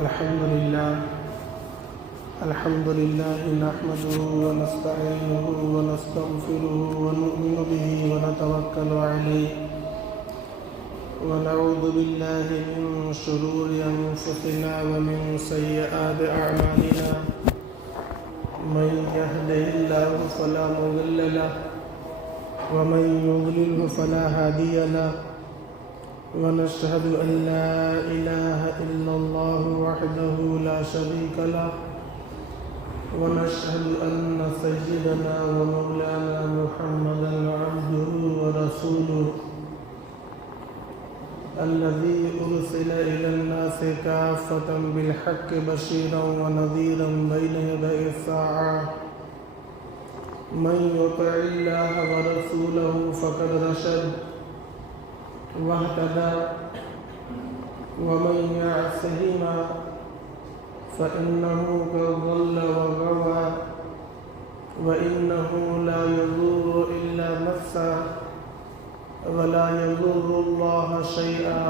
الحمد لله نحمده ونستعينه ونستغفره ونؤمن به ونتوكل عليه ونعوذ بالله من شرور أنفسنا ومن سيئات أعمالنا من يهده الله فلا مضل له ومن يضلل فلا هادي له ونشهد أن لا إله إلا الله وحده لا شريك له ونشهد أن سيدنا ومولانا محمدا عبده ورسوله الذي أرسل إلى الناس كافة بالحق بشيرا ونذيرا بين يدي الساعة من يطع الله ورسوله فقد رشد واهتدى ومن يعصهما فإنه قد ضل وغوى وإنه لا يضر إلا نفسه ولا يضر الله شيئا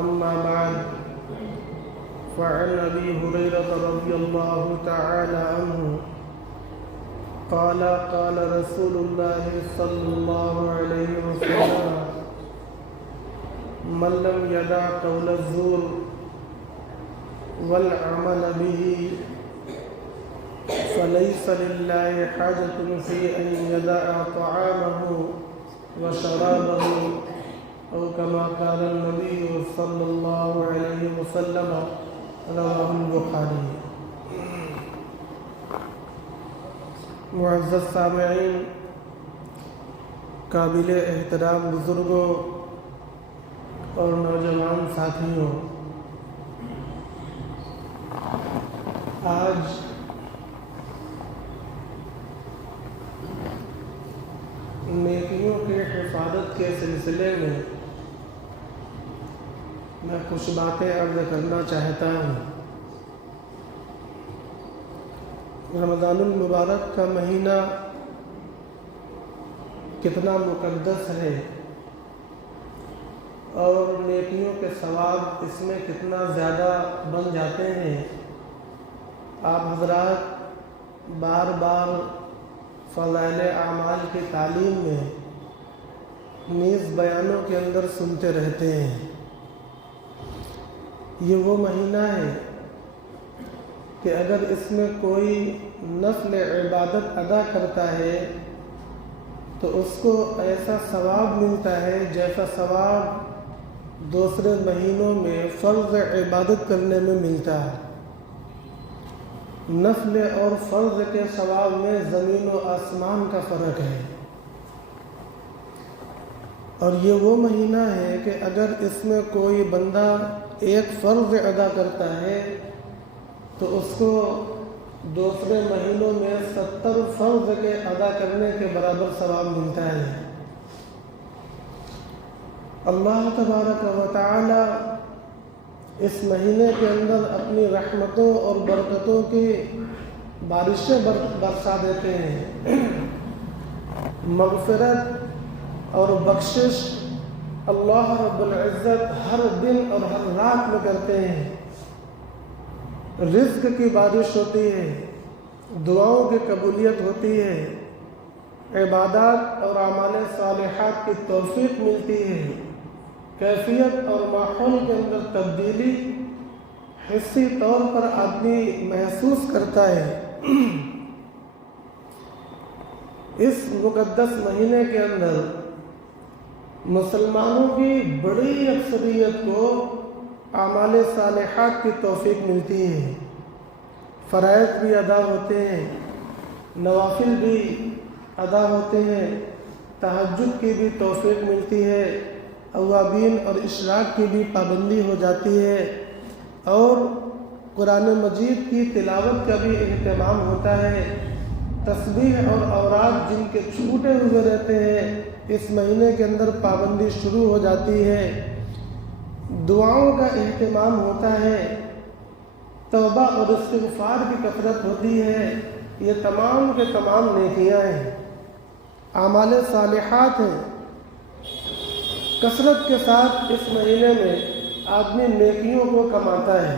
أما بعد فعن أبي هريرة رضي الله تعالى عنه قال رسول الله صلى الله عليه وسلم من لم يدع قول الزور والعمل به فليس لله حاجة في أن يدع طعامه وشرابه أو كما قال النبي صلى الله عليه وسلم رواه البخاري. معزز سامعین، قابل احترام بزرگوں اور نوجوان ساتھیوں، آج نیکیوں کے حفاظت کے سلسلے میں کچھ باتیں عرض کرنا چاہتا ہوں۔ رمضان المبارک کا مہینہ کتنا مقدس ہے اور نیکیوں کے ثواب اس میں کتنا زیادہ بن جاتے ہیں، آپ حضرات بار بار فضائل اعمال کی تعلیم میں نیز بیانوں کے اندر سنتے رہتے ہیں۔ یہ وہ مہینہ ہے کہ اگر اس میں کوئی نفل عبادت ادا کرتا ہے تو اس کو ایسا ثواب ملتا ہے جیسا ثواب دوسرے مہینوں میں فرض عبادت کرنے میں ملتا ہے۔ نفل اور فرض کے ثواب میں زمین و آسمان کا فرق ہے، اور یہ وہ مہینہ ہے کہ اگر اس میں کوئی بندہ ایک فرض ادا کرتا ہے تو اس کو دوسرے مہینوں میں 70 فرض کے ادا کرنے کے برابر ثواب ملتا ہے۔ اللہ تبارک و تعالی اس مہینے کے اندر اپنی رحمتوں اور برکتوں کی بارشیں برسا دیتے ہیں۔ مغفرت اور بخشش اللہ رب العزت ہر دن اور ہر رات میں کرتے ہیں۔ رزق کی بارش ہوتی ہے، دعاؤں کی قبولیت ہوتی ہے، عبادات اور اعمال صالحات کی توفیق ملتی ہے، کیفیت اور ماحول کے اندر تبدیلی حسی طور پر آدمی محسوس کرتا ہے۔ اس مقدس مہینے کے اندر مسلمانوں کی بڑی اکثریت کو اعمال صالحات کی توفیق ملتی ہے، فرائض بھی ادا ہوتے ہیں، نوافل بھی ادا ہوتے ہیں، تہجد کی بھی توفیق ملتی ہے، اوابین اور اشراق کی بھی پابندی ہو جاتی ہے، اور قرآن مجید کی تلاوت کا بھی اہتمام ہوتا ہے۔ تسبیح اور اوراد جن کے چھوٹے ہوئے رہتے ہیں اس مہینے کے اندر پابندی شروع ہو جاتی ہے، دعاؤں کا اہتمام ہوتا ہے، توبہ اور استغفار کی کثرت ہوتی ہے۔ یہ تمام کے تمام نیکیاں ہیں، اعمال صالحات ہیں۔ کثرت کے ساتھ اس مہینے میں آدمی نیکیوں کو کماتا ہے،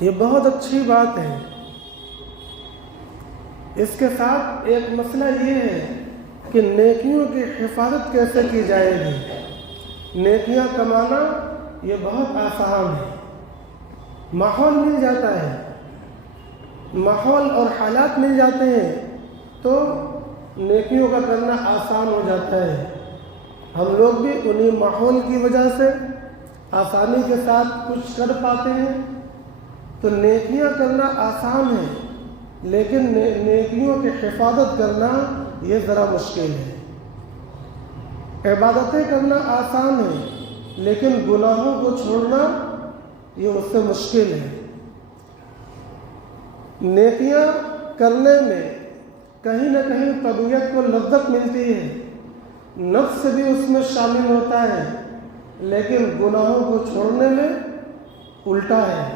یہ بہت اچھی بات ہے۔ اس کے ساتھ ایک مسئلہ یہ ہے کہ نیکیوں کی حفاظت کیسے کی جائے گی۔ نیکیاں کمانا یہ بہت آسان ہے، ماحول مل جاتا ہے، ماحول اور حالات مل جاتے ہیں تو نیکیوں کا کرنا آسان ہو جاتا ہے۔ ہم لوگ بھی انہی ماحول کی وجہ سے آسانی کے ساتھ کچھ کر پاتے ہیں، تو نیکیاں کرنا آسان ہے، لیکن نیکیوں کی حفاظت کرنا یہ ذرا مشکل ہے۔ عبادتیں کرنا آسان ہے، لیکن گناہوں کو چھوڑنا یہ اس سے مشکل ہے۔ نیکیاں کرنے میں کہیں نہ کہیں طبیعت کو لذت ملتی ہے، نفس بھی اس میں شامل ہوتا ہے، لیکن گناہوں کو چھوڑنے میں الٹا ہے۔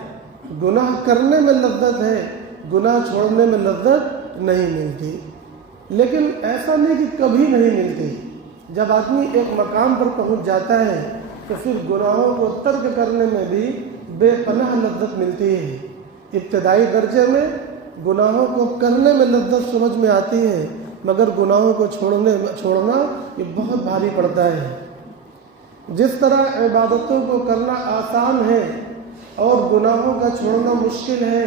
گناہ کرنے میں لذت ہے، گناہ چھوڑنے میں لذت نہیں ملتی۔ لیکن ایسا نہیں کہ کبھی نہیں ملتی، جب آدمی ایک مقام پر پہنچ جاتا ہے تو پھر گناہوں کو ترک کرنے میں بھی بے پناہ لذت ملتی ہے۔ ابتدائی درجے میں گناہوں کو کرنے میں لذت سمجھ میں آتی ہے، مگر گناہوں کو چھوڑنا یہ بہت بھاری پڑتا ہے۔ جس طرح عبادتوں کو کرنا آسان ہے اور گناہوں کا چھوڑنا مشکل ہے،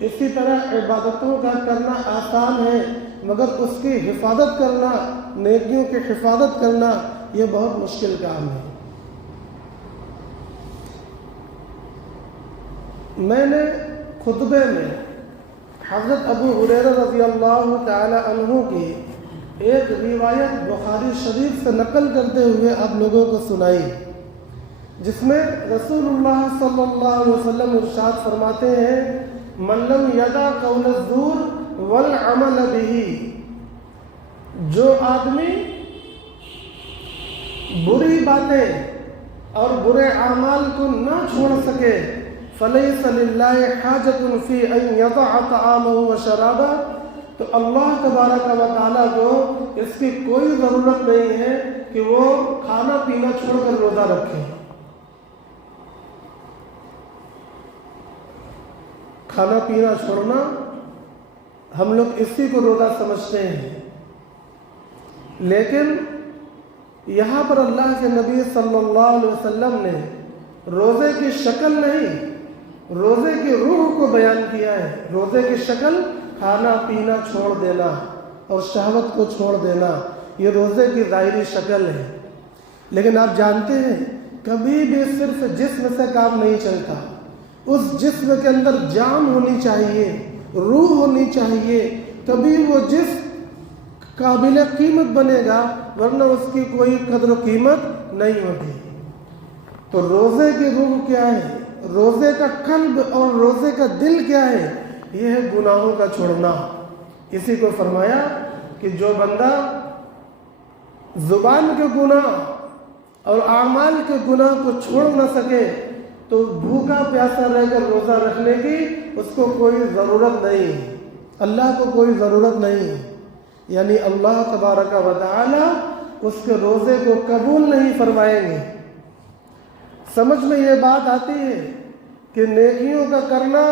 اسی طرح عبادتوں کا کرنا آسان ہے مگر اس کی حفاظت کرنا، نیکیوں کی حفاظت کرنا یہ بہت مشکل کام ہے۔ میں نے خطبے میں حضرت ابو ہریرہ رضی اللہ تعالی عنہ کی ایک روایت بخاری شریف سے نقل کرتے ہوئے آپ لوگوں کو سنائی، جس میں رسول اللہ صلی اللہ علیہ وسلم ارشاد فرماتے ہیں، من لم یدع قول الزور والعمل به، جو آدمی بری باتیں اور برے اعمال کو نہ چھوڑ سکے، فلیس للہ حاجۃ فی ان یضع طعامہ وشرابہ، تو اللہ تبارک و تعالیٰ کو اس کی کوئی ضرورت نہیں ہے کہ وہ کھانا پینا چھوڑ کر روزہ رکھے۔ کھانا پینا چھوڑنا ہم لوگ اسی کو روزہ سمجھتے ہیں، لیکن یہاں پر اللہ کے نبی صلی اللہ علیہ وسلم نے روزے کی شکل نہیں، روزے کی روح کو بیان کیا ہے۔ روزے کی شکل کھانا پینا چھوڑ دینا اور شہوت کو چھوڑ دینا، یہ روزے کی ظاہری شکل ہے۔ لیکن آپ جانتے ہیں کبھی بھی صرف جسم سے کام نہیں چلتا، اس جسم کے اندر جان ہونی چاہیے، روح ہونی چاہیے، تبھی وہ جسم قابل قیمت بنے گا، ورنہ اس کی کوئی قدر و قیمت نہیں ہوگی۔ تو روزے کی روح کیا ہے، روزے کا قلب اور روزے کا دل کیا ہے، یہ ہے گناہوں کا چھوڑنا۔ اسی کو فرمایا کہ جو بندہ زبان کے گناہ اور اعمال کے گناہ کو چھوڑ نہ سکے تو بھوکا پیاسا رہ کر روزہ رکھنے کی اس کو کوئی ضرورت نہیں، اللہ کو کوئی ضرورت نہیں، یعنی اللہ تبارک و تعالی اس کے روزے کو قبول نہیں فرمائیں گے۔ سمجھ میں یہ بات آتی ہے کہ نیکیوں کا کرنا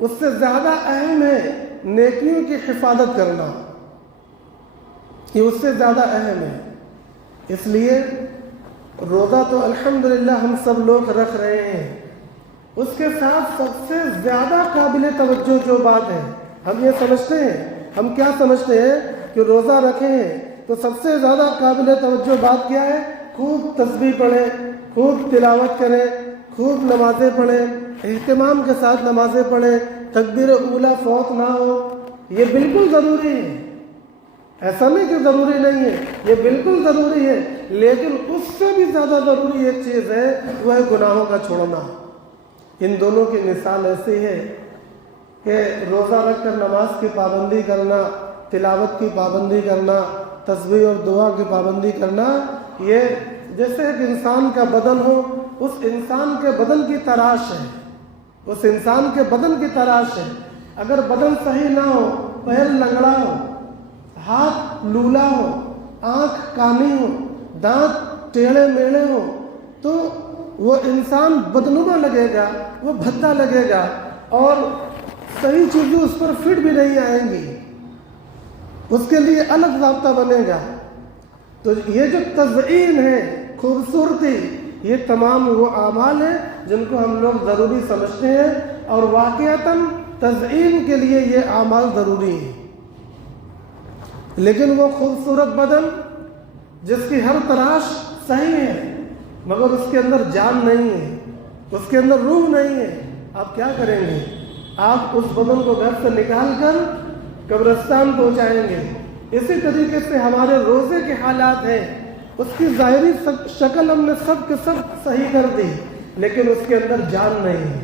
اس سے زیادہ اہم ہے نیکیوں کی حفاظت کرنا، یہ اس سے زیادہ اہم ہے۔ اس لیے روزہ تو الحمدللہ ہم سب لوگ رکھ رہے ہیں، اس کے ساتھ سب سے زیادہ قابل توجہ جو بات ہے، ہم یہ سمجھتے ہیں، ہم کیا سمجھتے ہیں کہ روزہ رکھے ہیں تو سب سے زیادہ قابل توجہ بات کیا ہے، خوب تسبیح پڑھیں، خوب تلاوت کریں، خوب نمازیں پڑھیں، اہتمام کے ساتھ نمازیں پڑھیں، تکبیر اولیٰ فوت نہ ہو، یہ بالکل ضروری ہے، ایسا نہیں کہ ضروری نہیں ہے، یہ بالکل ضروری ہے، لیکن اس سے بھی زیادہ ضروری ایک چیز ہے، وہ ہے گناہوں کا چھوڑنا۔ ان دونوں کی مثال ایسی ہے کہ روزہ رکھ کر نماز کی پابندی کرنا، تلاوت کی پابندی کرنا، تسبیح اور دعا کی پابندی کرنا، یہ جیسے ایک انسان کا بدن ہو، اس انسان کے بدن کی تراش ہے، اس انسان کے بدن کی تراش ہے۔ اگر بدن صحیح نہ ہو، پیر لنگڑا ہو، ہاتھ لولا ہو، آنکھ کانی ہو، دانت ٹیڑھے میڑھے ہو، تو وہ انسان بدنما لگے گا، وہ بھدا لگے گا اور صحیح چیزیں اس پر فٹ بھی نہیں آئیں گی، اس کے لیے الگ ضابطہ بنے گا۔ تو یہ جو تزئین ہے، خوبصورتی، یہ تمام وہ اعمال ہیں جن کو ہم لوگ ضروری سمجھتے ہیں، اور واقعتاً تزئین کے لیے یہ اعمال ضروری ہیں۔ لیکن وہ خوبصورت بدن جس کی ہر تراش صحیح ہے مگر اس کے اندر جان نہیں ہے، اس کے اندر روح نہیں ہے، آپ کیا کریں گے؟ آپ اس بدن کو گھر سے نکال کر قبرستان پہنچائیں گے۔ اسی طریقے سے ہمارے روزے کے حالات ہیں، اس کی ظاہری شکل ہم نے سب کے سب صحیح کر دی، لیکن اس کے اندر جان نہیں ہے،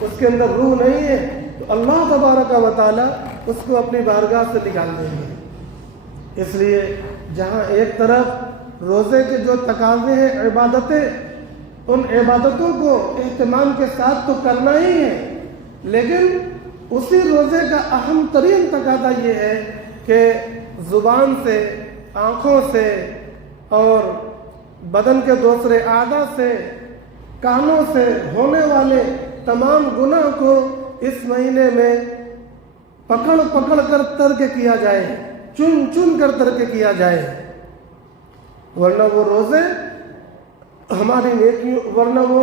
اس کے اندر روح نہیں ہے، تو اللہ تبارک و تعالیٰ اس کو اپنی بارگاہ سے نکال دیں گے۔ اس لیے جہاں ایک طرف روزے کے جو تقاضے ہیں، عبادتیں، ان عبادتوں کو اہتمام کے ساتھ تو کرنا ہی ہے، لیکن اسی روزے کا اہم ترین تقاضا یہ ہے کہ زبان سے، آنکھوں سے اور بدن کے دوسرے اعضاء سے، کانوں سے ہونے والے تمام گناہ کو اس مہینے میں پکڑ پکڑ کر ترک کیا جائے، چن چن کر ترک کیا جائے، ورنہ وہ روزے ہماری نیکیوں، ورنہ وہ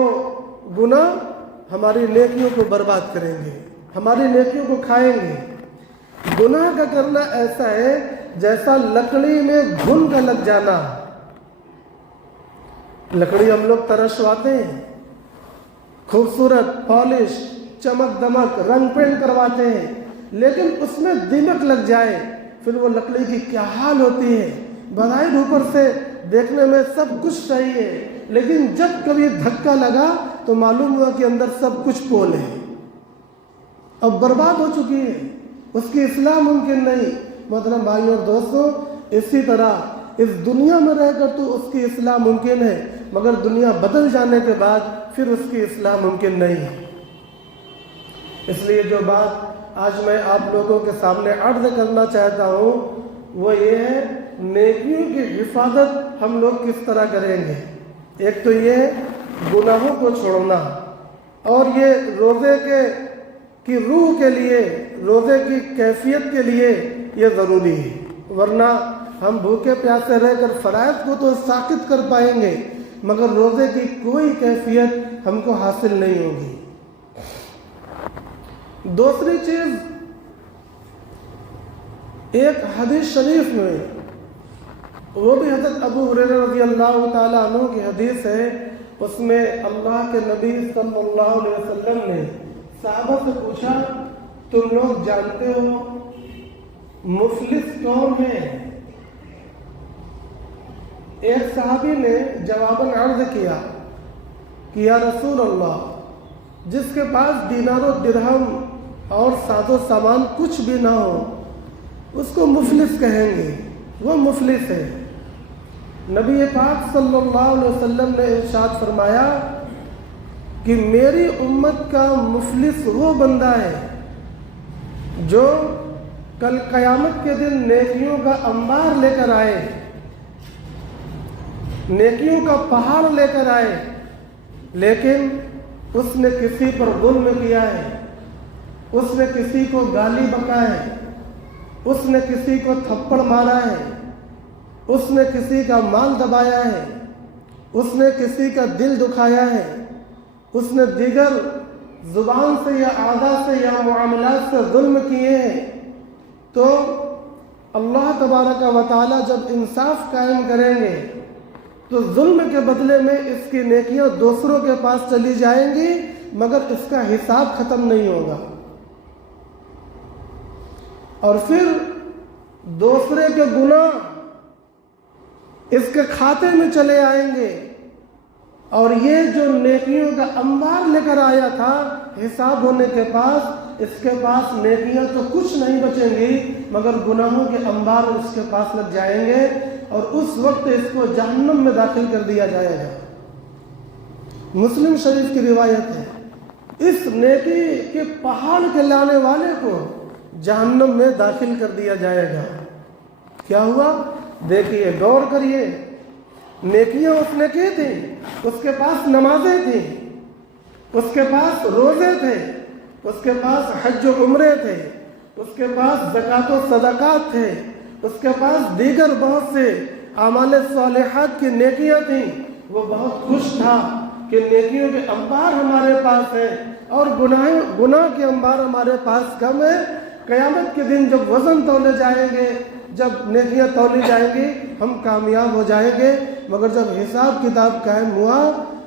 گناہ ہماری نیکیوں کو برباد کریں گے، ہماری نیکیوں کو کھائیں گے۔ گناہ کا کرنا ایسا ہے جیسا لکڑی میں گھن کا لگ جانا۔ لکڑی ہم لوگ ترشواتے ہیں، خوبصورت پالش، چمک دمک، رنگ پینٹ کرواتے ہیں، لیکن اس میں دیمک لگ جائے پھر وہ لکڑی کی کیا حال ہوتی ہے۔ بظاہر اوپر سے دیکھنے میں سب کچھ صحیح ہے، لیکن جب کبھی دھکا لگا تو معلوم ہوا کہ اندر سب کچھ پول ہے، اب برباد ہو چکی ہے، اس کی اصلاح ممکن نہیں۔ محترم بھائیوں اور دوستوں، اسی طرح اس دنیا میں رہ کر تو اس کی اصلاح ممکن ہے، مگر دنیا بدل جانے کے بعد پھر اس کی اصلاح ممکن نہیں ہے۔ اس لیے جو بات آج میں آپ لوگوں کے سامنے عرض کرنا چاہتا ہوں وہ یہ ہے، نیکیوں کی حفاظت ہم لوگ کس طرح کریں گے۔ ایک تو یہ گناہوں کو چھوڑنا، اور یہ روزے کی روح کے لیے، روزے کی کیفیت کے لیے یہ ضروری ہے، ورنہ ہم بھوکے پیاسے رہ کر فرائض کو تو ساقط کر پائیں گے مگر روزے کی کوئی کیفیت ہم کو حاصل نہیں ہوگی۔ دوسری چیز، ایک حدیث شریف میں، وہ بھی حضرت ابو ہریرہ رضی اللہ تعالیٰ عنہ کی حدیث ہے، اس میں اللہ کے نبی صلی اللہ علیہ وسلم نے صحابہ سے پوچھا، تم لوگ جانتے ہو مفلس کون ہے؟ ایک صحابی نے جواباً عرض کیا کہ یا رسول اللہ، جس کے پاس دینار و درہم اور ساز و سامان کچھ بھی نہ ہو اس کو مفلس کہیں گے، وہ مفلس ہے۔ نبی پاک صلی اللہ علیہ وسلم نے ارشاد فرمایا کہ میری امت کا مفلس وہ بندہ ہے جو کل قیامت کے دن نیکیوں کا انبار لے کر آئے، نیکیوں کا پہاڑ لے کر آئے، لیکن اس نے کسی پر ظلم کیا ہے، اس نے کسی کو گالی بکا ہے، اس نے کسی کو تھپڑ مارا ہے، اس نے کسی کا مال دبایا ہے، اس نے کسی کا دل دکھایا ہے، اس نے دیگر زبان سے یا اعضاء سے یا معاملات سے ظلم کیے ہیں، تو اللہ تبارک و تعالیٰ جب انصاف قائم کریں گے تو ظلم کے بدلے میں اس کی نیکیاں دوسروں کے پاس چلی جائیں گی مگر اس کا حساب ختم نہیں ہوگا، اور پھر دوسرے کے گناہ اس کے کھاتے میں چلے آئیں گے، اور یہ جو نیکیوں کا انبار لے کر آیا تھا حساب ہونے کے پاس، اس کے پاس نیکیاں تو کچھ نہیں بچیں گی مگر گناہوں کے انبار اس کے پاس لگ جائیں گے، اور اس وقت اس کو جہنم میں داخل کر دیا جائے گا۔ مسلم شریف کی روایت ہے، اس نیکی کے پہاڑ کے لانے والے کو جہنم میں داخل کر دیا جائے گا۔ کیا ہوا؟ دیکھیے، غور کریے، نیکیاں اس نے کی تھی اس کے پاس نمازیں تھیں، اس کے پاس روزے تھے، اس کے پاس حج و عمرے تھے، اس کے پاس زکوٰۃ و صدقات تھے، اس کے پاس دیگر بہت سے اعمال صالحات کی نیکیاں تھیں، وہ بہت خوش تھا کہ نیکیوں کے انبار ہمارے پاس ہیں اور گناہ کے انبار ہمارے پاس کم ہے۔ قیامت کے دن جب وزن تولے جائیں گے، جب نیکیاں تولی جائیں گی، ہم کامیاب ہو جائیں گے، مگر جب حساب کتاب قائم ہوا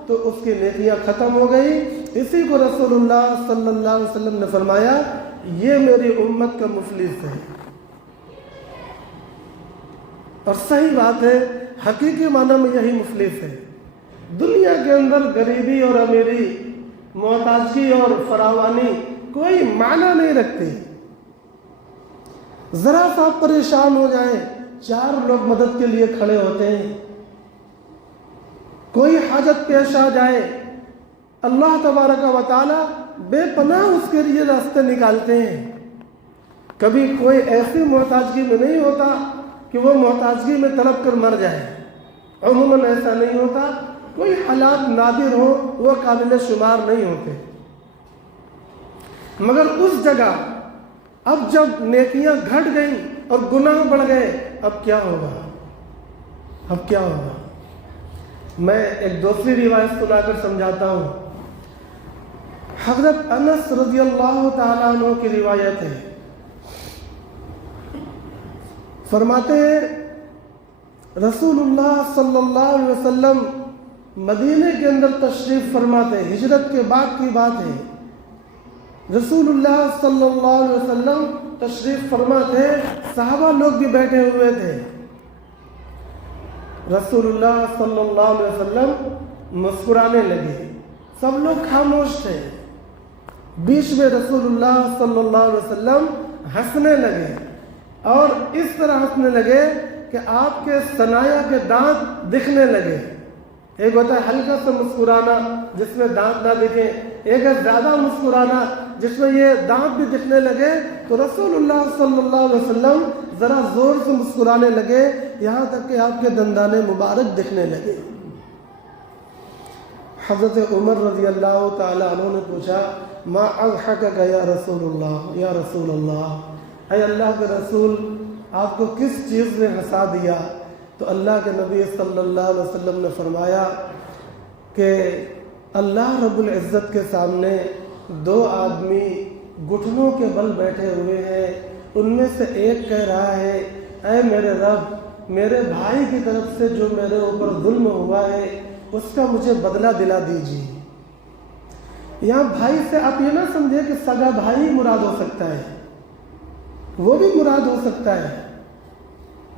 تو اس کی نیکیاں ختم ہو گئی۔ اسی کو رسول اللہ صلی اللہ علیہ وسلم نے فرمایا، یہ میری امت کا مفلس ہے۔ اور صحیح بات ہے، حقیقی معنی میں یہی مفلس ہے۔ دنیا کے اندر غریبی اور امیری، محتاجی اور فراوانی کوئی معنی نہیں رکھتی۔ ذرا سا پریشان ہو جائیں، 4 لوگ مدد کے لیے کھڑے ہوتے ہیں۔ کوئی حاجت پیش آ جائے، اللہ تبارک و تعالی بے پناہ اس کے لیے راستے نکالتے ہیں۔ کبھی کوئی ایسی محتاجگی میں نہیں ہوتا کہ وہ محتاجگی میں تڑپ کر مر جائے، عموماً ایسا نہیں ہوتا۔ کوئی حالات نادر ہو، وہ قابل شمار نہیں ہوتے، مگر اس جگہ اب جب نیکیاں گھٹ گئیں اور گناہ بڑھ گئے، اب کیا ہوگا؟ اب کیا ہوگا؟ میں ایک دوسری روایت سنا کر سمجھاتا ہوں۔ حضرت انس رضی اللہ تعالیٰ عنہ کی روایت ہے، فرماتے ہیں رسول اللہ صلی اللہ علیہ وسلم مدینے کے اندر تشریف فرماتے، ہجرت کے بعد کی بات ہے۔ رسول اللہ صلی اللہ علیہ وسلم تشریف فرماتے، صحابہ لوگ بھی بیٹھے ہوئے تھے۔ رسول اللہ صلی اللہ علیہ وسلم مسکرانے لگے، سب لوگ خاموش تھے۔ بیچ میں رسول اللہ صلی اللہ علیہ وسلم ہنسنے لگے، اور اس طرح ہنسنے لگے کہ آپ کے ثنایا کے دانت دکھنے لگے۔ ایک ہوتا ہے ہلکا سا مسکرانا جس میں دانت نہ دکھیں، ایک ہے زیادہ مسکرانا جس میں یہ دانت بھی دکھنے لگے۔ تو رسول اللہ صلی اللہ علیہ وسلم ذرا زور سے مسکرانے لگے، یہاں تک کہ آپ کے دندان مبارک دکھنے لگے۔ حضرت عمر رضی اللہ تعالی عنہ نے پوچھا، ما اضحکک یا رسول اللہ، یا رسول اللہ، اے اللہ کے رسول، آپ کو کس چیز نے ہنسا دیا؟ تو اللہ کے نبی صلی اللہ علیہ وسلم نے فرمایا کہ اللہ رب العزت کے سامنے 2 آدمی گھٹنوں کے بل بیٹھے ہوئے ہیں، ان میں سے ایک کہہ رہا ہے، اے میرے رب، میرے بھائی کی طرف سے جو میرے اوپر ظلم ہوا ہے اس کا مجھے بدلہ دلا دیجیے۔ یہاں بھائی سے آپ یہ نہ سمجھے کہ سگا بھائی مراد ہو سکتا ہے، وہ بھی مراد ہو سکتا ہے،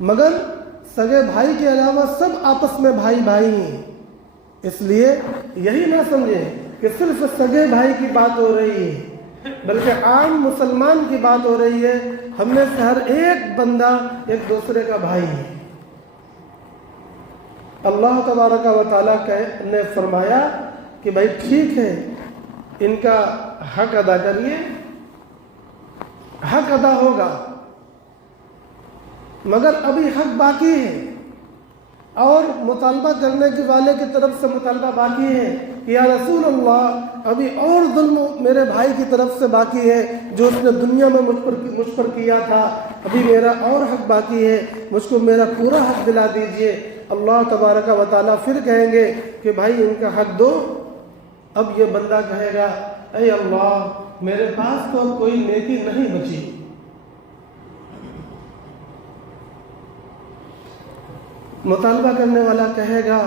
مگر سگے بھائی کے علاوہ سب آپس میں بھائی بھائی ہیں۔ اس لیے یہی نہ سمجھیں کہ صرف سگے بھائی کی بات ہو رہی ہے، بلکہ عام مسلمان کی بات ہو رہی ہے۔ ہم میں سے ہر ایک بندہ ایک دوسرے کا بھائی ہے۔ اللہ تبارک و تعالیٰ نے فرمایا کہ بھائی ٹھیک ہے، ان کا حق ادا کریے، حق ادا ہوگا، مگر ابھی حق باقی ہے، اور مطالبہ کرنے کے والے کی طرف سے مطالبہ باقی ہے کہ یا رسول اللہ، ابھی اور ظلم میرے بھائی کی طرف سے باقی ہے جو اس نے دنیا میں مجھ پر کیا تھا، ابھی میرا اور حق باقی ہے، مجھ کو میرا پورا حق دلا دیجئے۔ اللہ تبارک و تعالیٰ پھر کہیں گے کہ بھائی ان کا حق دو۔ اب یہ بندہ کہے گا، اے اللہ، میرے پاس تو اب کوئی نیکی نہیں بچی۔ مطالبہ کرنے والا کہے گا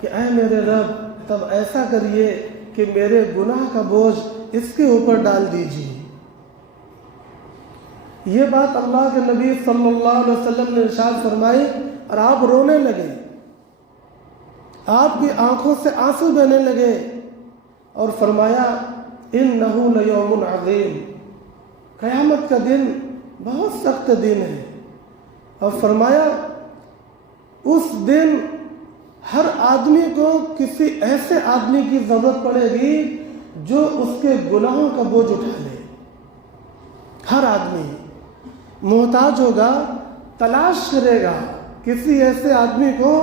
کہ اے میرے رب، تب ایسا کریے کہ میرے گناہ کا بوجھ اس کے اوپر ڈال دیجیے۔ یہ بات اللہ کے نبی صلی اللہ علیہ وسلم نے ارشاد فرمائی اور آپ رونے لگے، آپ کی آنکھوں سے آنسو بہنے لگے، اور فرمایا انہ لیوم عظیم، قیامت کا دن بہت سخت دن ہے، اور فرمایا اس دن ہر آدمی کو کسی ایسے آدمی کی ضرورت پڑے گی جو اس کے گناہوں کا بوجھ اٹھا لے۔ ہر آدمی محتاج ہوگا، تلاش کرے گا کسی ایسے آدمی کو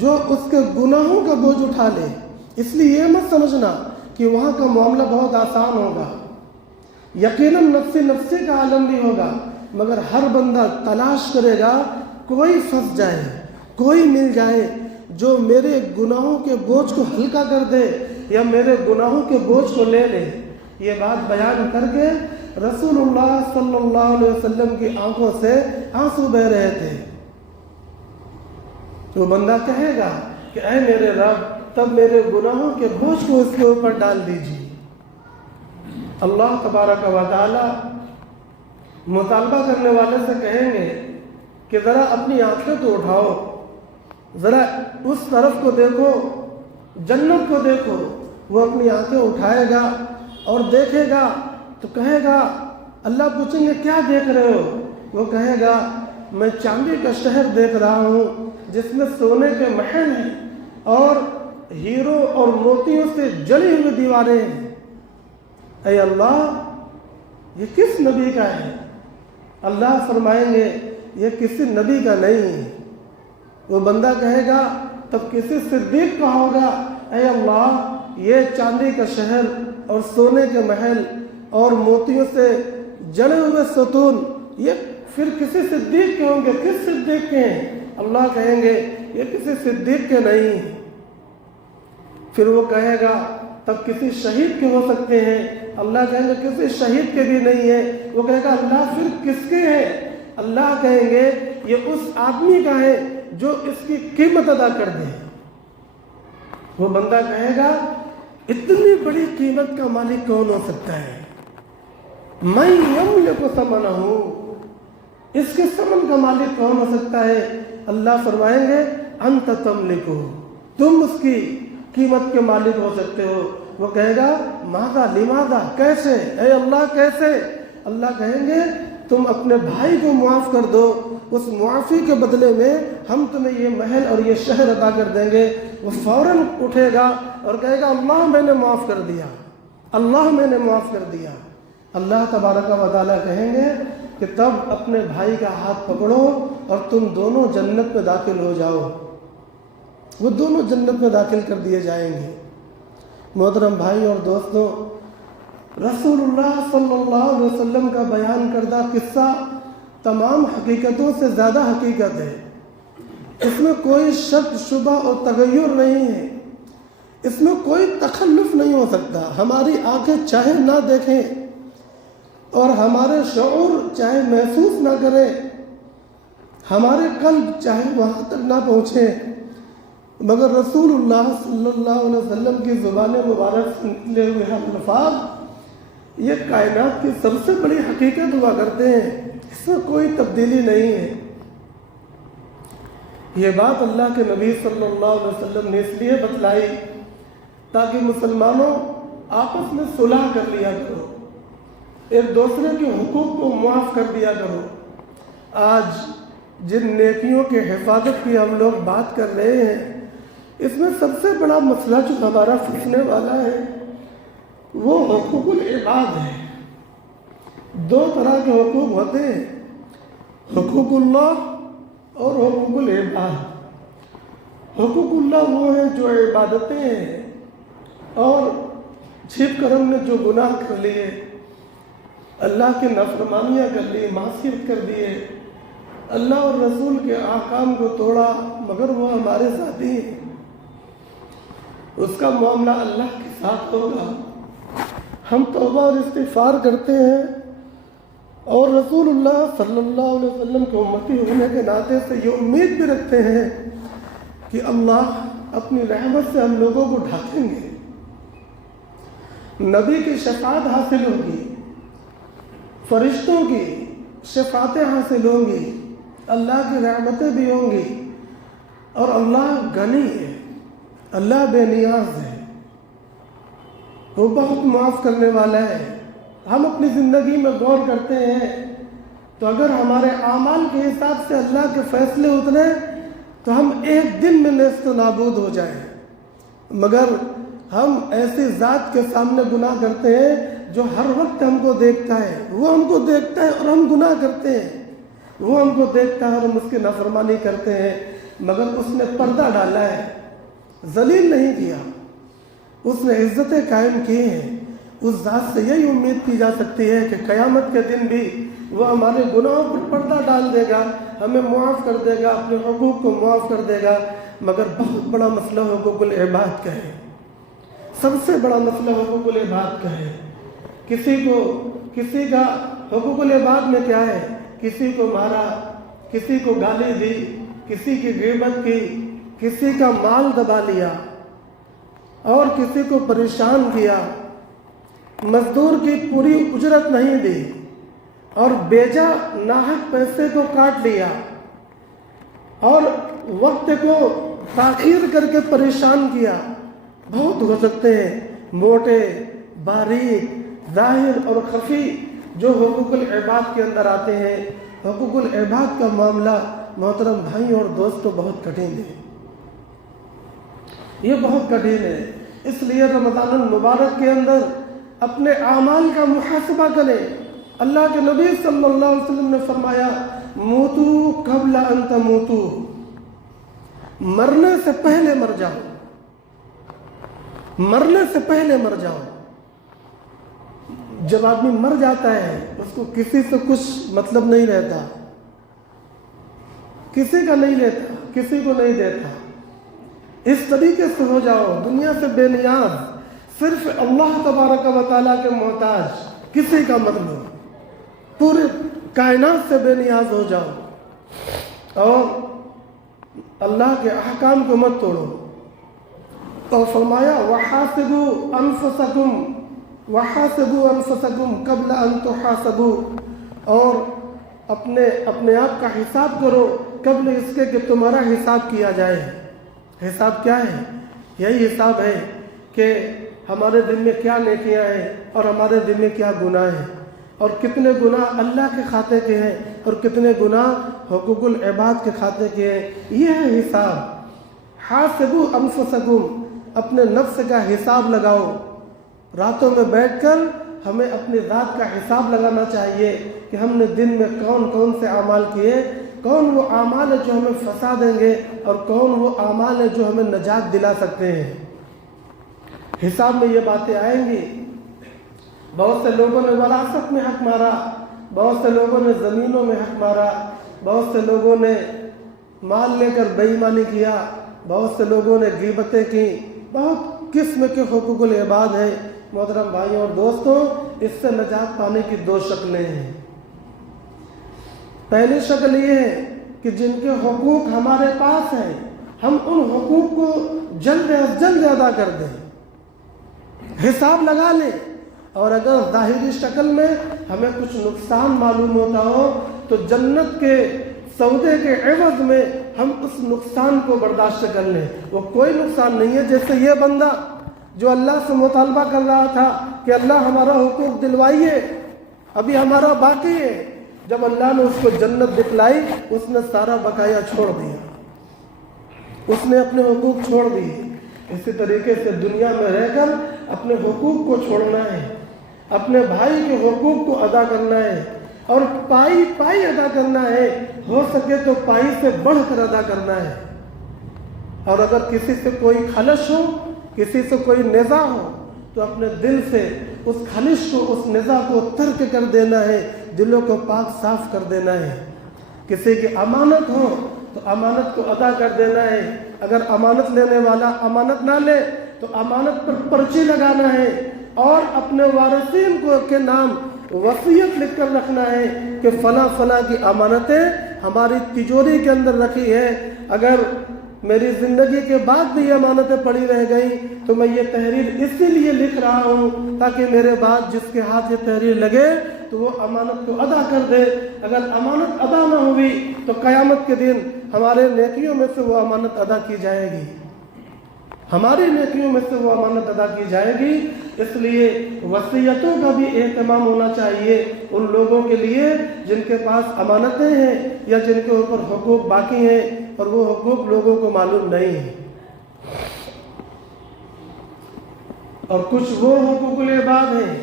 جو اس کے گناہوں کا بوجھ اٹھا لے، اس لیے یہ مت سمجھنا کہ وہاں کا معاملہ بہت آسان ہوگا، یقیناً نفسی کا عالم بھی ہوگا، مگر ہر بندہ تلاش کرے گا کوئی پھنس جائے، کوئی مل جائے جو میرے گناہوں کے بوجھ کو ہلکا کر دے یا میرے گناہوں کے بوجھ کو لے لے۔ یہ بات بیان کر کے رسول اللہ صلی اللہ علیہ وسلم کی آنکھوں سے آنسو بہ رہے تھے۔ تو بندہ کہے گا کہ اے میرے رب، تب میرے گناہوں کے بوجھ کو اس کے اوپر ڈال دیجیے۔ اللہ تبارک و تعالی مطالبہ کرنے والے سے کہیں گے کہ ذرا اپنی آنکھیں تو اٹھاؤ، ذرا اس طرف کو دیکھو، جنت کو دیکھو۔ وہ اپنی آنکھیں اٹھائے گا اور دیکھے گا تو کہے گا، اللہ پوچھیں گے کیا دیکھ رہے ہو؟ وہ کہے گا میں چاندی کا شہر دیکھ رہا ہوں جس میں سونے کے محل ہیں اور ہیروں اور موتیوں سے جڑی ہوئی دیواریں ہیں۔ اے اللہ، یہ کس نبی کا ہے؟ اللہ فرمائیں گے یہ کسی نبی کا نہیں ہے۔ وہ بندہ کہے گا تب کسی صدیق کا ہوگا، اے اللہ یہ چاندی کا شہر اور سونے کے محل اور موتیوں سے جڑے ہوئے ستون یہ پھر کسی صدیق کے ہوں گے۔ کس صدیق کے ہیں؟ اللہ کہیں گے یہ کسی صدیق کے نہیں ہیں۔ پھر وہ کہے گا تب کسی شہید کے ہو سکتے ہیں، اللہ کہیں گے کسی شہید کے بھی نہیں ہے۔ وہ کہے گا اللہ پھر کس کے ہیں؟ اللہ کہیں گے یہ اس آدمی کا ہے جو اس کی قیمت ادا کر دے۔ وہ بندہ کہے گا اتنی بڑی قیمت کا مالک کون ہو سکتا ہے؟ میں یملک ثمنہ، اس کے ثمن کا مالک کون ہو سکتا ہے؟ اللہ فرمائیں گے انت تملکہ، تم اس کی قیمت کے مالک ہو سکتے ہو۔ وہ کہے گا ماذا لماذا، کیسے؟ اے اللہ کیسے؟ اللہ کہیں گے تم اپنے بھائی کو معاف کر دو، اس معافی کے بدلے میں ہم تمہیں یہ محل اور یہ شہر عطا کر دیں گے۔ وہ فوراً اٹھے گا اور کہے گا اللہ میں نے معاف کر دیا، اللہ میں نے معاف کر دیا۔ اللہ تبارک و تعالیٰ کہیں گے کہ تب اپنے بھائی کا ہاتھ پکڑو اور تم دونوں جنت میں داخل ہو جاؤ۔ وہ دونوں جنت میں داخل کر دیے جائیں گے۔ محترم بھائی اور دوستوں، رسول اللہ صلی اللہ علیہ وسلم کا بیان کردہ قصہ تمام حقیقتوں سے زیادہ حقیقت ہے۔ اس میں کوئی شک شبہ اور تغیر نہیں ہے، اس میں کوئی تخلف نہیں ہو سکتا۔ ہماری آنکھیں چاہے نہ دیکھیں اور ہمارے شعور چاہے محسوس نہ کریں، ہمارے قلب چاہے وہاں تک نہ پہنچے، مگر رسول اللہ صلی اللہ علیہ وسلم کی زبان مبارک سے نکلے ہوئے ہم الفاظ یہ کائنات کی سب سے بڑی حقیقت ہوا کرتے ہیں، اس میں کوئی تبدیلی نہیں ہے۔ یہ بات اللہ کے نبی صلی اللہ علیہ وسلم نے اس لیے بتلائی تاکہ مسلمانوں آپس میں صلح کر لیا کرو، ایک دوسرے کے حقوق کو معاف کر دیا کرو۔ آج جن نیکیوں کے حفاظت کی ہم لوگ بات کر رہے ہیں، اس میں سب سے بڑا مسئلہ جو ہمارا پھنسنے والا ہے وہ حقوق العباد ہے۔ دو طرح کے حقوق ہوتے ہیں، حقوق اللہ اور حقوق العباد۔ حقوق اللہ وہ ہیں جو عبادتیں ہیں اور چھپ کر ہم نے جو گناہ کر لیے، اللہ کی نافرمانیاں کر لی، معصیت کر دیے، اللہ اور رسول کے احکام کو توڑا مگر وہ ہمارے ذاتی ہیں، اس کا معاملہ اللہ کے ساتھ ہوگا۔ ہم توبہ اور استغفار کرتے ہیں اور رسول اللہ صلی اللہ علیہ وسلم کے امتی ہونے کے ناطے سے یہ امید بھی رکھتے ہیں کہ اللہ اپنی رحمت سے ہم لوگوں کو ڈھانپیں گے، نبی کی شفاعت حاصل ہوگی، فرشتوں کی شفاعتیں حاصل ہوں گی، اللہ کی رحمتیں بھی ہوں گی، اور اللہ غنی ہے، اللہ بے نیاز ہے، وہ بہت معاف کرنے والا ہے۔ ہم اپنی زندگی میں غور کرتے ہیں تو اگر ہمارے اعمال کے حساب سے اللہ کے فیصلے اترے تو ہم ایک دن میں نیست و نابود ہو جائیں، مگر ہم ایسی ذات کے سامنے گناہ کرتے ہیں جو ہر وقت ہم کو دیکھتا ہے، وہ ہم کو دیکھتا ہے اور ہم گناہ کرتے ہیں، وہ ہم کو دیکھتا ہے اور ہم اس کی نافرمانی کرتے ہیں، مگر اس نے پردہ ڈالا ہے، ذلیل نہیں کیا۔ اس نے عزتیں قائم کی ہیں، اس ذات سے یہی امید کی جا سکتی ہے کہ قیامت کے دن بھی وہ ہمارے گناہوں پر پردہ ڈال دے گا، ہمیں معاف کر دے گا، اپنے حقوق کو معاف کر دے گا۔ مگر بہت بڑا مسئلہ حقوق العباد کا ہے، سب سے بڑا مسئلہ حقوق العباد کا ہے۔ کسی کا حقوق العباد میں کیا ہے؟ کسی کو مارا، کسی کو گالی دی، کسی کی غیبت کی، کسی کا مال دبا لیا اور کسی کو پریشان کیا، مزدور کی پوری اجرت نہیں دی اور بیجا ناحق پیسے کو کاٹ لیا اور وقت کو تاخیر کر کے پریشان کیا۔ بہت ہو سکتے ہیں موٹے، باریک، ظاہر اور خفی جو حقوق العباد کے اندر آتے ہیں۔ حقوق العباد کا معاملہ محترم بھائی اور دوستوں بہت کٹھن ہے، یہ بہت کٹھن ہے۔ اس لیے رمضان المبارک کے اندر اپنے اعمال کا محاسبہ کریں۔ اللہ کے نبی صلی اللہ علیہ وسلم نے فرمایا موتو قبل ان تموتو، مرنے سے پہلے مر جاؤ، مرنے سے پہلے مر جاؤ۔ جب آدمی مر جاتا ہے اس کو کسی سے کچھ مطلب نہیں رہتا، کسی کا نہیں لیتا، کسی کو نہیں دیتا۔ اس طریقے سے ہو جاؤ دنیا سے بے نیاز، صرف اللہ تبارک و تعالیٰ کے محتاج، کسی کا مطلب، پورے کائنات سے بے نیاز ہو جاؤ اور اللہ کے احکام کو مت توڑو۔ اور فرمایا وَحَاسِبُوا أَنفُسَكُمْ قَبْلَ أَن تُحَاسَبُوا، اور اپنے آپ کا حساب کرو قبل اس کے کہ تمہارا حساب کیا جائے۔ حساب کیا ہے؟ یہی حساب ہے کہ ہمارے دل میں کیا نیکیاں ہیں اور ہمارے دل میں کیا گناہ ہیں، اور کتنے گناہ اللہ کے کھاتے کے ہیں اور کتنے گناہ حقوق العباد کے کھاتے کے ہیں۔ یہ ہے حساب۔ حاسبوا انفسکم، اپنے نفس کا حساب لگاؤ۔ راتوں میں بیٹھ کر ہمیں اپنی ذات کا حساب لگانا چاہیے کہ ہم نے دن میں کون کون سے اعمال کیے، کون وہ اعمال ہے جو ہمیں پھنسا دیں گے اور کون وہ اعمال ہے جو ہمیں نجات دلا سکتے ہیں۔ حساب میں یہ باتیں آئیں گی۔ بہت سے لوگوں نے وراثت میں حق مارا، بہت سے لوگوں نے زمینوں میں حق مارا، بہت سے لوگوں نے مال لے کر بے ایمانی کیا، بہت سے لوگوں نے غیبتیں کی، بہت قسم کے حقوق العباد ہیں۔ محترم بھائیوں اور دوستوں، اس سے نجات پانے کی دو شکلیں ہیں۔ پہلی شکل یہ ہے کہ جن کے حقوق ہمارے پاس ہیں ہم ان حقوق کو جلد از جلد ادا کر دیں، حساب لگا لیں، اور اگر ظاہری شکل میں ہمیں کچھ نقصان معلوم ہوتا ہو تو جنت کے سودے کے عوض میں ہم اس نقصان کو برداشت کر لیں۔ وہ کوئی نقصان نہیں ہے، جیسے یہ بندہ جو اللہ سے مطالبہ کر رہا تھا کہ اللہ ہمارا حقوق دلوائیے، ابھی ہمارا باقی ہے۔ جب اللہ نے اس کو جنت دکھلائی اس نے سارا بقایا چھوڑ دیا، اس نے اپنے حقوق چھوڑ دیے۔ اسی طریقے سے دنیا میں رہ کر اپنے حقوق کو چھوڑنا ہے، اپنے بھائی کے حقوق کو ادا کرنا ہے اور پائی پائی ادا کرنا ہے، ہو سکے تو پائی سے بڑھ کر ادا کرنا ہے۔ اور اگر کسی سے کوئی خلش ہو، کسی سے کوئی نزاع ہو تو اپنے دل سے اس خلش کو، اس نزاع کو ترک کر دینا ہے، دلوں کو پاک صاف کر دینا ہے۔ کسی کی امانت ہو تو امانت کو ادا کر دینا ہے، اگر امانت لینے والا امانت نہ لے تو امانت پر پرچی لگانا ہے اور اپنے وارثین کو کے نام وصیت لکھ کر رکھنا ہے کہ فلاں فلاں کی امانتیں ہماری تجوری کے اندر رکھی ہے، اگر میری زندگی کے بعد بھی یہ امانتیں پڑی رہ گئیں تو میں یہ تحریر اسی لیے لکھ رہا ہوں تاکہ میرے بعد جس کے ہاتھ یہ تحریر لگے تو وہ امانت کو ادا کر دے۔ اگر امانت ادا نہ ہوئی تو قیامت کے دن ہمارے نیکیوں میں سے وہ امانت ادا کی جائے گی، ہماری نیکیوں میں سے وہ امانت ادا کی جائے گی۔ اس لیے وصیتوں کا بھی اہتمام ہونا چاہیے ان لوگوں کے لیے جن کے پاس امانتیں ہیں یا جن کے اوپر حقوق باقی ہیں اور وہ حقوق لوگوں کو معلوم نہیں ہیں۔ اور کچھ وہ حقوق العباد ہیں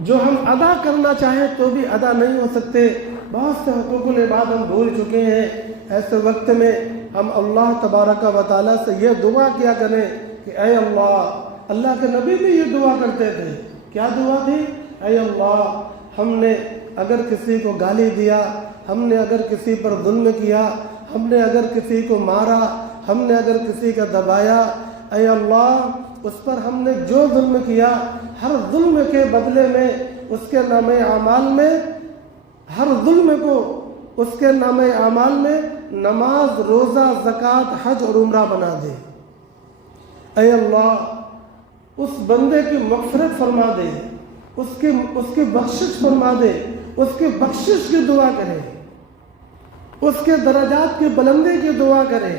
جو ہم ادا کرنا چاہیں تو بھی ادا نہیں ہو سکتے۔ بہت سے حقوق العباد ہم بھول چکے ہیں۔ ایسے وقت میں ہم اللہ تبارک و تعالیٰ سے یہ دعا کیا کریں کہ اے اللہ، اللہ کے نبی بھی یہ دعا کرتے تھے. کیا دعا تھی؟ اے اللہ، ہم نے اگر کسی کو گالی دیا، ہم نے اگر کسی پر ظلم کیا، ہم نے اگر کسی کو مارا، ہم نے اگر کسی کا دبایا، اے اللہ اس پر ہم نے جو ظلم کیا، ہر ظلم کے بدلے میں اس کے نامہ اعمال میں، ہر ظلم کو اس کے نامہ اعمال میں نماز، روزہ، زکوٰۃ، حج اور عمرہ بنا دے. اے اللہ اس بندے کی مغفرت فرما دے، اس کی بخشش فرما دے، اس کی بخشش کی دعا کرے، اس کے درجات کی بلندی کی دعا کرے.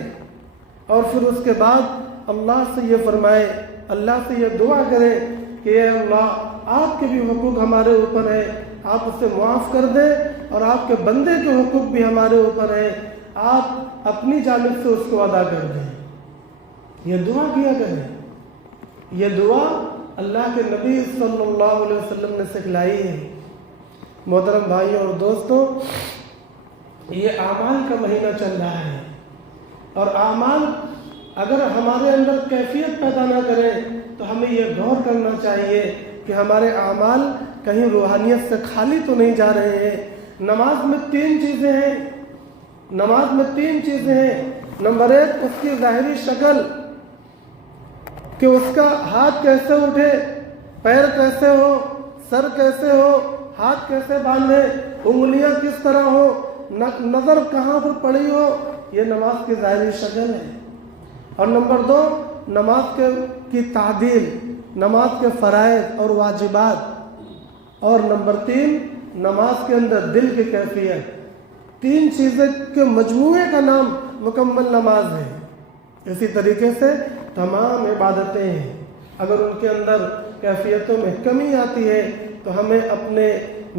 اور پھر اس کے بعد اللہ سے یہ فرمائے، اللہ سے یہ دعا کرے کہ اے اللہ آپ کے بھی حقوق ہمارے اوپر ہے، آپ اسے معاف کر دیں، اور آپ کے بندے کے حقوق بھی ہمارے اوپر ہے، آپ اپنی جانب سے اس کو ادا کر دیں. یہ دعا کیا کریں. یہ دعا اللہ کے نبی صلی اللہ علیہ وسلم نے سکھلائی ہے. محترم بھائیوں اور دوستوں، یہ اعمال کا مہینہ چل رہا ہے، اور اعمال اگر ہمارے اندر کیفیت پیدا نہ کریں تو ہمیں یہ غور کرنا چاہیے کہ ہمارے اعمال کہیں روحانیت سے خالی تو نہیں جا رہے ہیں. نماز میں تین چیزیں ہیں. نماز میں تین چیزیں ہیں. نمبر ایک، اس کی ظاہری شکل، کہ اس کا ہاتھ کیسے اٹھے، پیر کیسے ہو، سر کیسے ہو، ہاتھ کیسے باندھے، انگلیاں کس طرح ہو، نظر کہاں پر پڑی ہو. یہ نماز کی ظاہری شکل ہے. اور نمبر دو، نماز کی تعدیل، نماز کے فرائض اور واجبات. اور نمبر تین، نماز کے اندر دل کی کیفیت. تین چیزیں کے مجموعے کا نام مکمل نماز ہے. اسی طریقے سے تمام عبادتیں ہیں، اگر ان کے اندر کیفیتوں میں کمی آتی ہے تو ہمیں اپنے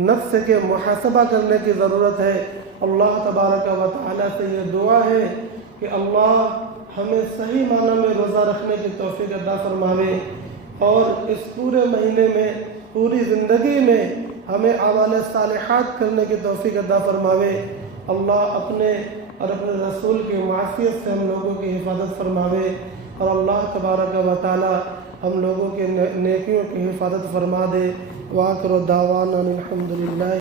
نفس کے محاسبہ کرنے کی ضرورت ہے. اللہ تبارک و تعالیٰ سے یہ دعا ہے کہ اللہ ہمیں صحیح معنی میں روزہ رکھنے کی توفیق عطا فرماوے، اور اس پورے مہینے میں، پوری زندگی میں ہمیں اعمال صالحات کرنے کی توفیق عطا فرماوے. اللہ اپنے اور اپنے رسول کی معافیت سے ہم لوگوں کی حفاظت فرماوے، اور اللہ تبارک و تعالی ہم لوگوں کے نیکیوں کی حفاظت فرما دے. وآخر دعوانا الحمدللہ.